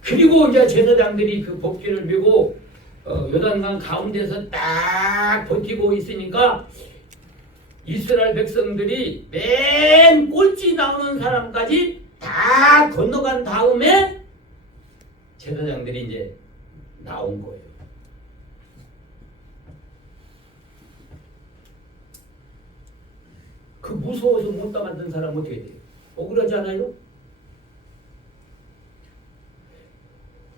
그리고 이제 제사장들이 그 법궤를 메고 요단강 가운데서 딱 버티고 있으니까 이스라엘 백성들이 맨 꼴찌 나오는 사람까지 다 건너간 다음에 제사장들이 이제 나온 거예요. 그 무서워서 못 담았던 사람은 어떻게 돼요? 억울하지 않아요?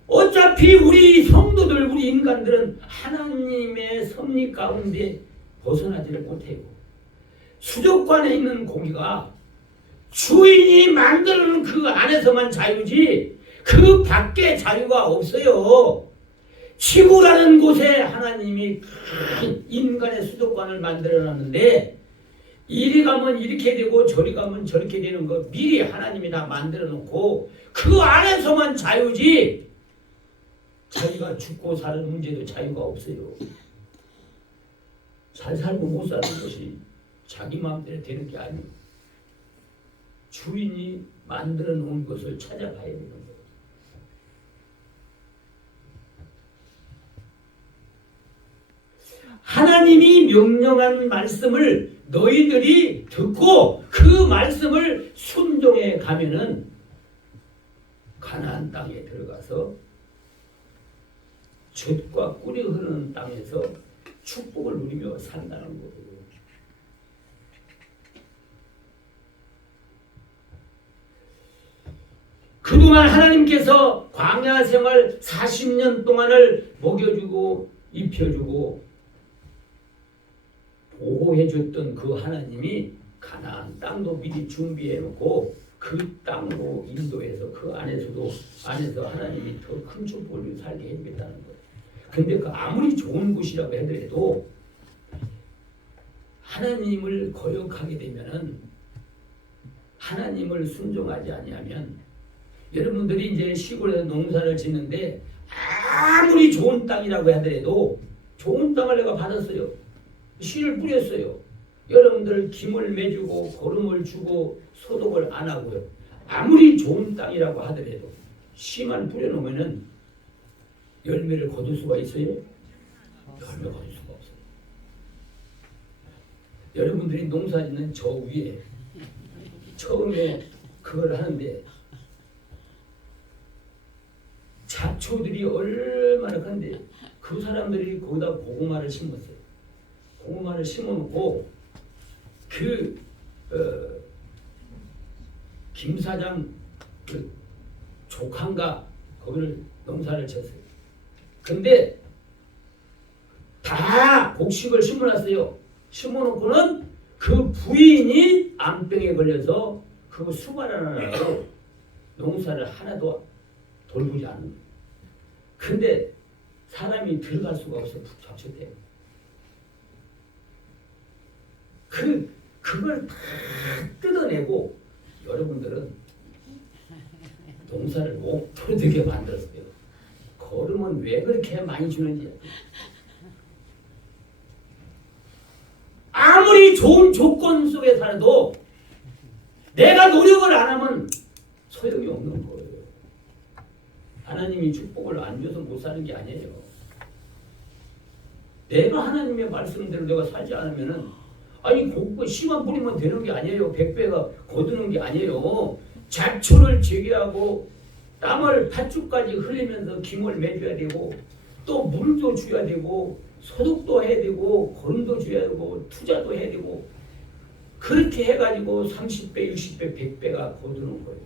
어차피 우리 성도들, 우리 인간들은 하나님의 섭리 가운데 벗어나지를 못해요. 수족관에 있는 고기가 주인이 만드는 그 안에서만 자유지 그 밖에 자유가 없어요. 지구라는 곳에 하나님이 큰 인간의 수족관을 만들어놨는데 이리 가면 이렇게 되고 저리 가면 저렇게 되는 거 미리 하나님이 다 만들어 놓고 그 안에서만 자유지 자기가 죽고 사는 문제도 자유가 없어요. 잘 살고 못 사는 것이 자기 마음대로 되는 게 아니에요. 주인이 만들어 놓은 것을 찾아가야 되는 거예요. 하나님이 명령한 말씀을 너희들이 듣고 그 말씀을 순종해 가면은 가나안 땅에 들어가서 젖과 꿀이 흐르는 땅에서 축복을 누리며 산다는 거예요. 그동안 하나님께서 광야 생활 40년 동안을 먹여주고 입혀주고 보호해줬던 그 하나님이 가나안 땅도 미리 준비해놓고 그 땅으로 인도해서 그 안에서 하나님이 더 큰 축복을 살게 해주겠다는 거예요. 근데 그 아무리 좋은 곳이라고 하더라도 하나님을 거역하게 되면은 하나님을 순종하지 아니하면 여러분들이 이제 시골에서 농사를 짓는데 아무리 좋은 땅이라고 하더라도 좋은 땅을 내가 받았어요. 씨를 뿌렸어요. 여러분들 김을 매주고 거름을 주고 소독을 안 하고요. 아무리 좋은 땅이라고 하더라도 씨만 뿌려놓으면은 열매를 거둘 수가 있어요? 열매 거둘 수가 없어요. 여러분들이 농사 짓는 저 위에 처음에 그걸 하는데 잡초들이 얼마나 큰데 그 사람들이 거기다 고구마를 심었어요. 고구마를 심어놓고 김 사장 그 조카인가 거기를 농사를 쳤어요. 근데 다 곡식을 심어놨어요. 심어놓고는 그 부인이 암병에 걸려서 그 수발하느라고 농사를 하나도 돌보지 않는 거예요. 근데 사람이 들어갈 수가 없어 푹 잡혔대요. 그걸 다 뜯어내고 여러분들은 농사를 목표로 되게 만들었어요. 거름은 왜 그렇게 많이 주는지. 아무리 좋은 조건 속에 살아도 내가 노력을 안 하면 소용이 없는 거예요. 하나님이 축복을 안 줘서 못 사는 게 아니에요. 내가 하나님의 말씀대로 내가 살지 않으면은 아니 씨만 뿌리면 되는 게 아니에요. 100배가 거두는 게 아니에요. 잡초를 제거하고 땀을 팥죽까지 흘리면서 김을 매줘야 되고 또 물도 줘야 되고 소독도 해야 되고 거름도 줘야 되고 투자도 해야 되고 그렇게 해가지고 30배, 60배, 100배가 거두는 거예요.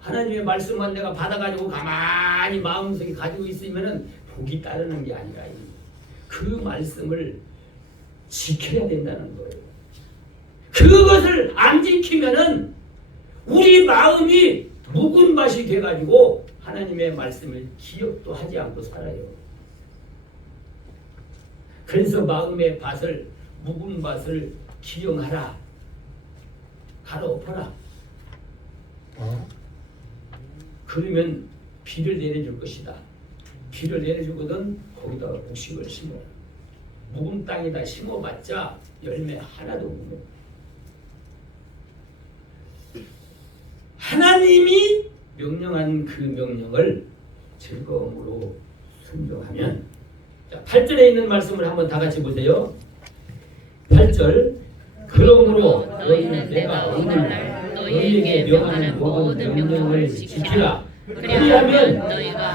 하나님의 말씀만 내가 받아가지고 가만히 마음속에 가지고 있으면은 복이 따르는 게 아니라 그 말씀을 지켜야 된다는 거예요. 그것을 안 지키면은 우리 마음이 묵은 밭이 돼가지고 하나님의 말씀을 기억도 하지 않고 살아요. 그래서 마음의 밭을 묵은 밭을 기경하라. 갈아엎어라. 그러면 비를 내려줄 것이다. 비를 내려주거든 거기다가 곡식을 심어라. 묵은 땅에다 심어봤자 열매 하나도 없네. 하나님이 명령한 그 명령을 즐거움으로 순종하면, 자, 8절에 있는 말씀을 한번 다 같이 보세요. 8절. 그러므로 너희는 내가 오늘날 너희에게 명하는 모든 명령을 지키라. 그리하면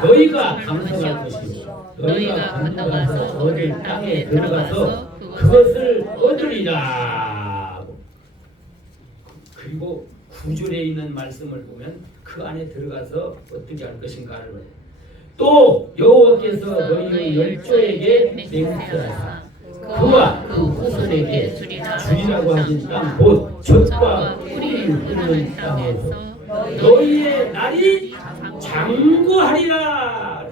너희가 강성할 것이요 너희가 건너가서 얻을 땅에 들어가서 그것을 얻으리라. 그리고 9절에 있는 말씀을 보면 그 안에 들어가서 어떻게 할 것인가를 또 여호와께서 너희 열조에게 맹세하사 그와 그 후손에게 주리라고 하신 땅 곧 젖과 꿀이 흐르는 땅에서 너희의 날이 장구하리라.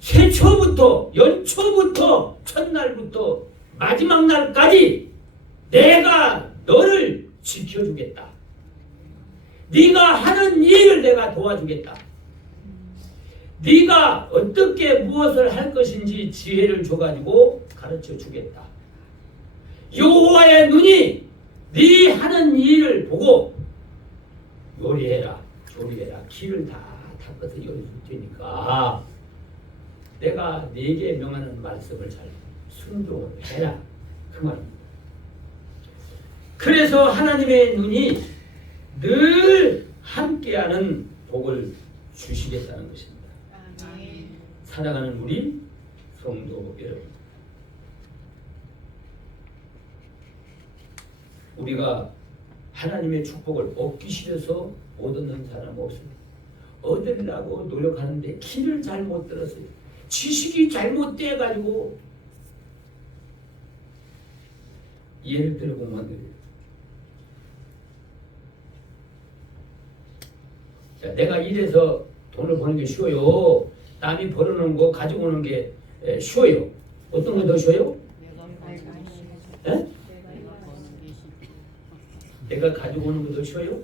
세초부터 연초부터 첫날부터 마지막 날까지 내가 너를 지켜주겠다. 네가 하는 일을 내가 도와주겠다. 네가 어떻게 무엇을 할 것인지 지혜를 줘가지고 가르쳐 주겠다. 여호와의 눈이 네 하는 일을 보고 요리해라, 조리해라, 길을 다 닦아서 요리해줄 테니까 내가 네게 명하는 말씀을 잘 순종을 해라. 그 말입니다. 그래서 하나님의 눈이 늘 함께하는 복을 주시겠다는 것입니다. 사랑하는 우리 성도 여러분, 우리가 하나님의 축복을 얻기 싫어서 못 얻는 사람 없습니다. 얻으려고 노력하는데 길을 잘못 들었어요. 지식이 잘못돼가지고 예를 들어 보면 돼요. 자, 내가 이래서 돈을 버는 게 쉬워요. 남이 벌어놓은 거 가지고 오는 게 쉬워요. 어떤 게 더 쉬워요? 에? 내가 가지고 오는 게 더 쉬워요?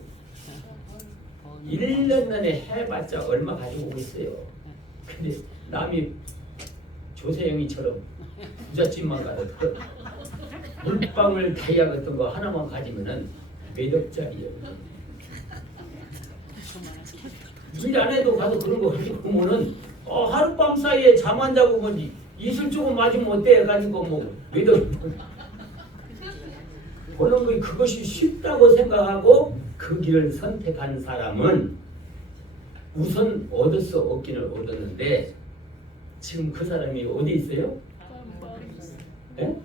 1년 내내 해봤자 얼마 가지고 오고 있어요. 근데 남이 조세영이처럼 부잣집만 가서 물방울 다이아 같은 거 하나만 가지면은 몇 억짜리예요. 일 안 해도 가서 그런 거 가지고 오면은 하룻밤 사이에 잠 안 자고 뭐지 이슬 조금 맞으면 어때 해가지고 뭐 몇 억 보는 거 그것이 쉽다고 생각하고 그 길을 선택한 사람은 우선 얻었어 얻기는 얻었는데 지금 그 사람이 어디 있어요? 네?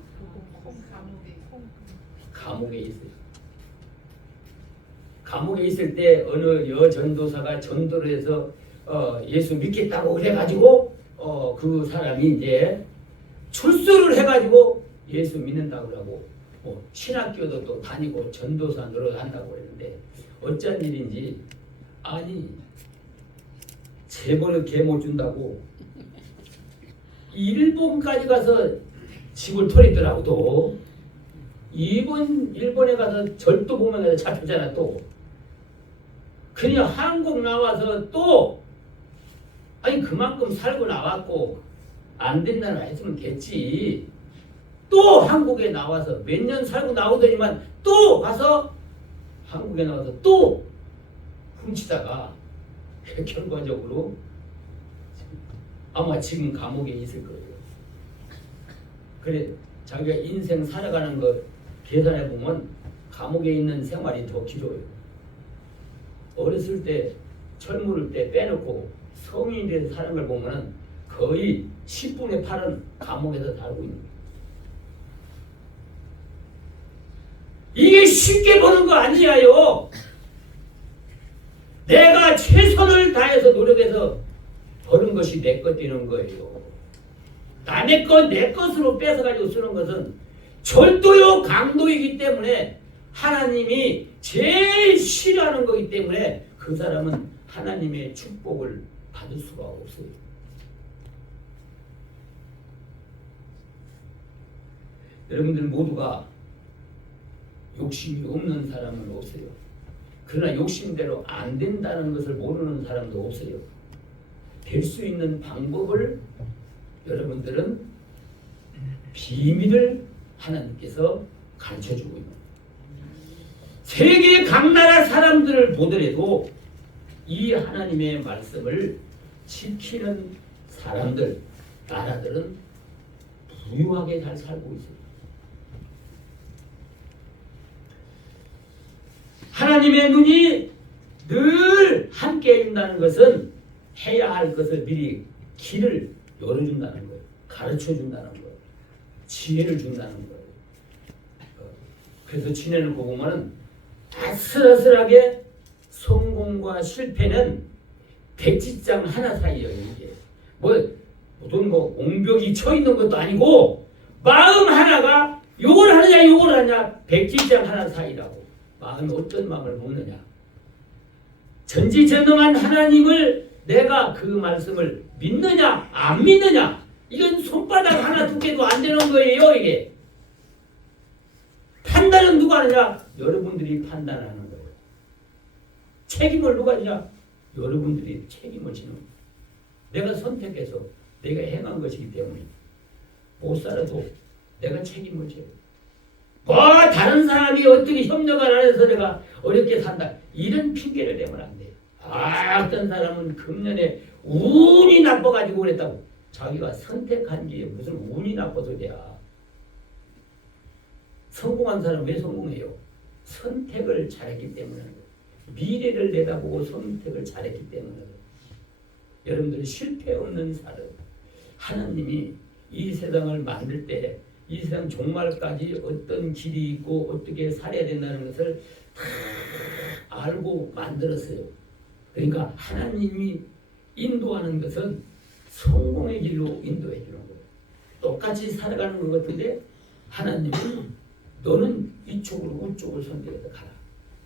감옥에 있어요. 감옥에 있을 때 어느 여전도사가 전도를 해서 예수 믿겠다고 그래가지고 그 사람이 이제 출소를 해가지고 예수 믿는다고 그러고 신학교도 또 다니고 전도사 노릇한다고 그랬는데 어쩐 일인지 아니 재벌을 개못 준다고 일본까지 가서 집을 털이더라고. 또 일본에 가서 절도 보면 잡혔잖아. 또 그냥 한국 나와서 또 아니 그만큼 살고 나왔고 안 된다는 말 했으면 됐지. 또 한국에 나와서 몇 년 살고 나오더니만 또 가서 한국에 나와서 또 훔치다가 결과적으로 아마 지금 감옥에 있을 거예요. 그래 자기가 인생 살아가는 거 계산해 보면 감옥에 있는 생활이 더 길어요. 어렸을 때 젊을 때 빼놓고 성인이 돼서 사는 걸 보면 거의 10분의 8은 감옥에서 살고 있는 거예요. 이게 쉽게 버는 거 아니야요. 내가 최선을 다해서 노력해서 버는 것이 내 것 되는 거예요. 남의 것 내 것으로 뺏어가지고 쓰는 것은 절도요 강도이기 때문에 하나님이 제일 싫어하는 거기 때문에 그 사람은 하나님의 축복을 받을 수가 없어요. 여러분들 모두가 욕심이 없는 사람은 없어요. 그러나 욕심대로 안 된다는 것을 모르는 사람도 없어요. 될 수 있는 방법을 여러분들은 비밀을 하나님께서 가르쳐주고 있는 거예요. 세계 각 나라 사람들을 보더라도 이 하나님의 말씀을 지키는 사람들, 나라들은 부유하게 잘 살고 있어요. 하나님의 눈이 늘 함께 있다는 것은 해야 할 것을 미리 길을 열어준다는 거예요. 가르쳐준다는 거예요. 지혜를 준다는 거예요. 그래서 지혜를 보고 보면 아슬아슬하게 성공과 실패는 백지장 하나 사이예요. 이게 무슨 옹벽이 쳐 있는 것도 아니고 마음 하나가 요걸 하느냐 요걸 하느냐 백지장 하나 사이라고. 마음이 어떤 마음을 먹느냐. 전지전능한 하나님을 내가 그 말씀을 믿느냐 안 믿느냐 이건 손바닥 하나 두께도 안 되는 거예요. 이게 판단은 누가 하느냐? 여러분들이 판단하는 거예요. 책임을 누가 지냐? 여러분들이 책임을 지는 거예요. 내가 선택해서 내가 행한 것이기 때문에 못 살아도 내가 책임을 져요. 다른 사람이 어떻게 협력을 안 해서 내가 어렵게 산다 이런 핑계를 대면 안 돼요. 어떤 사람은 금년에 운이 나빠가지고 그랬다고. 자기가 선택한 게 무슨 운이 나빠서 돼야. 성공한 사람은 왜 성공해요? 선택을 잘했기 때문에. 미래를 내다보고 선택을 잘했기 때문에. 여러분들이 실패 없는 삶. 하나님이 이 세상을 만들 때 이 세상 종말까지 어떤 길이 있고 어떻게 살아야 된다는 것을 다 알고 만들었어요. 그러니까 하나님이 인도하는 것은 성공의 길로 인도해 주는 거예요. 똑같이 살아가는 것 같은데 하나님은 너는 이쪽으로 우쪽으로 선택해서 가라.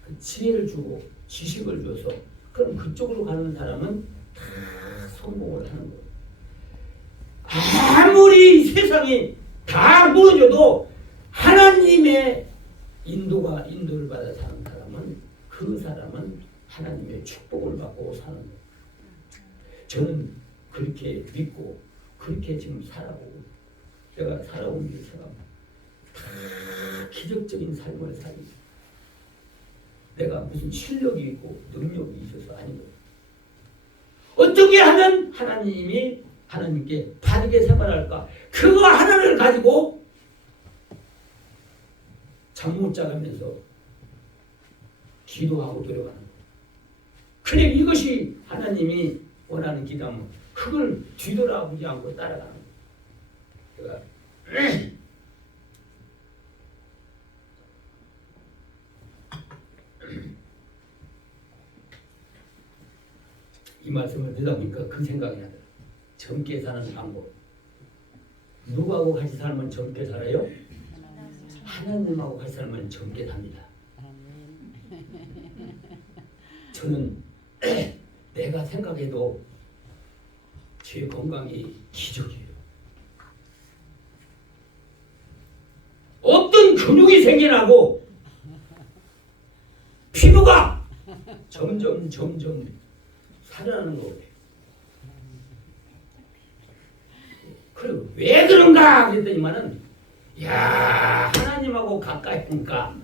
그 지혜를 주고 지식을 줘서 그럼 그쪽으로 가는 사람은 다 성공을 하는 거예요. 아무리 세상이 다 무너져도 하나님의 인도를 받아 사는 사람은 그 사람은 하나님의 축복을 받고 사는 거예요. 저는 그렇게 믿고 그렇게 지금 살아오고 제가 살아온 게 제가 다 기적적인 삶을 살고 내가 무슨 실력이 있고 능력이 있어서 아닌 거예요. 어떻게 하면 하나님께 바르게 생활할까? 그거 하나를 가지고 잠 못 자가면서 기도하고 노력하는 거예요. 그래 이것이 하나님이 원하는 기도하면 그걸 뒤돌아보지 않고 따라가는 거예요. 제가 이 말씀을 듣다 보니까 그 생각이 나더라고요. 젊게 사는 방법. 누구하고 같이 살면 젊게 살아요? 하나님하고 같이 살면 젊게 삽니다. 저는 내가 생각해도 제 건강이 기적이에요. 어떤 근육이 생겨나고 피부가 점점 살아나는 거예요. 그리고 왜 그런가 그랬더니만은 하나님하고 가까이 하니까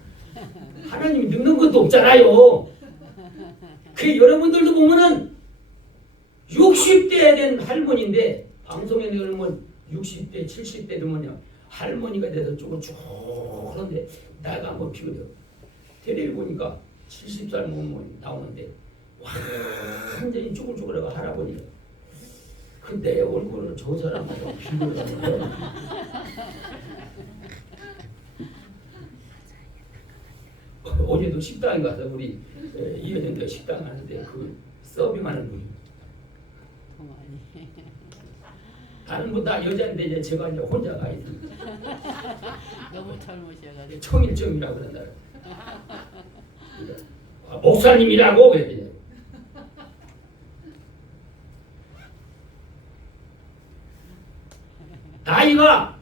하나님이 늙는 것도 없잖아요. 그 여러분들도 보면은 60대 된 할머니인데 방송에 나오면 60대 70대 되면요 할머니가 돼서 쭈글쭈글한데 나이가 한번 피거든. 텔레비 보니까 70살 먹으면 나오는데 완전히 쭈글쭈글하고 할아버지가 그 내 얼굴을 저 사람하고 비교를 하는 거야. 어제도 식당에 가서 우리 이현영도 식당 가는데 그 서빙하는 분이 다른 분 다 여자인데 이제 제가 이제 혼자 가 있는 너무 젊으셔가지고 청일점이라고 그런다. 목사님이라고 그랬더니 나이가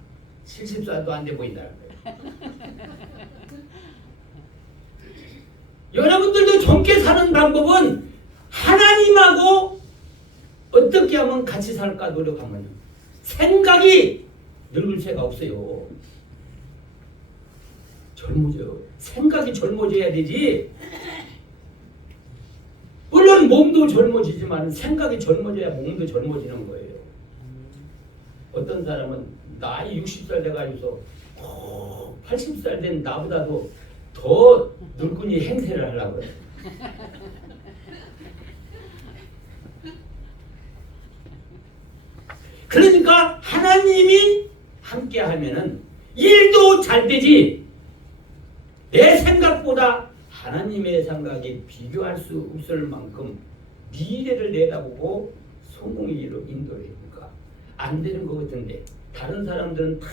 70살도 안 돼 보인다는 거예요. 여러분들도 젊게 사는 방법은 하나님하고 어떻게 하면 같이 살까 노력하면 생각이 늙을 새가 없어요. 젊어져요. 생각이 젊어져야 되지. 물론 몸도 젊어지지만 생각이 젊어져야 몸도 젊어지는 거예요. 어떤 사람은 나이 60살 돼가지고서 80살 된 나보다도 더 늙은이 행세를 하려고 그래요. 그러니까 하나님이 함께 하면은 일도 잘 되지. 내 생각보다 하나님의 생각이 비교할 수 없을 만큼 미래를 내다보고 성공의 길로 인도해 주니까 안 되는 것 같은데 다른 사람들은 다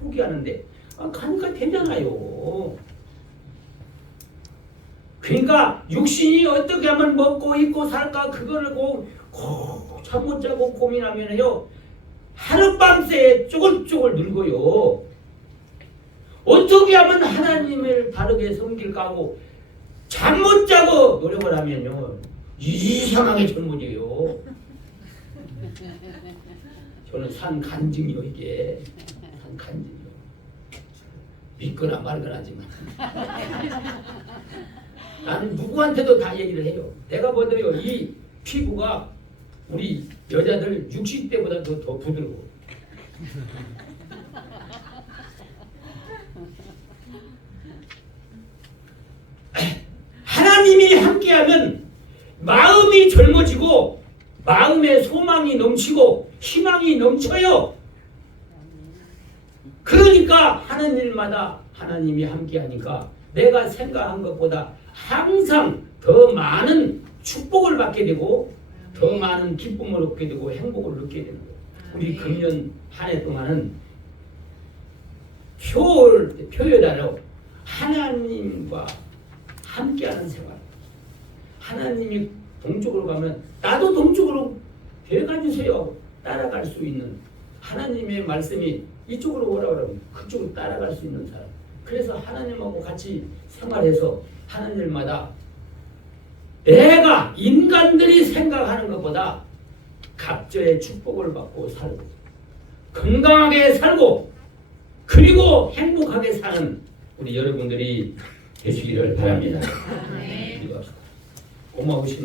포기하는데 가니까 되잖아요. 그러니까 육신이 어떻게 하면 먹고 입고 살까 그거를 잠 못 자고 고민하면요 하룻밤새 쪼글쪼글 늙어요. 어떻게 하면 하나님을 바르게 섬길까 하고 잠 못 자고 노력을 하면요 이상하게 젊어져요. 저는 산 간증이요 이게 산 간증이요. 믿거나 말거나지만 나는 누구한테도 다 얘기를 해요. 내가 보더요 이 피부가 우리 여자들 60대보다 더 부드러워. 하나님이 함께하면 마음이 젊어지고 마음에 소망이 넘치고 희망이 넘쳐요. 그러니까 하는 일마다 하나님이 함께하니까 내가 생각한 것보다 항상 더 많은 축복을 받게 되고 더 많은 기쁨을 얻게 되고 행복을 얻게 되는 거예요. 우리 금년 한 해 동안은 표요단으로 하나님과 함께하는 생활. 하나님이 동쪽으로 가면 나도 동쪽으로 데려가 주세요. 따라갈 수 있는 하나님의 말씀이 이쪽으로 오라 그러면 그쪽으로 따라갈 수 있는 사람. 그래서 하나님하고 같이 생활해서 하는 일마다 내가 인간들이 생각하는 것보다 갑절의 축복을 받고 살고 건강하게 살고 그리고 행복하게 사는 우리 여러분들이 되시기를 바랍니다. 고마우신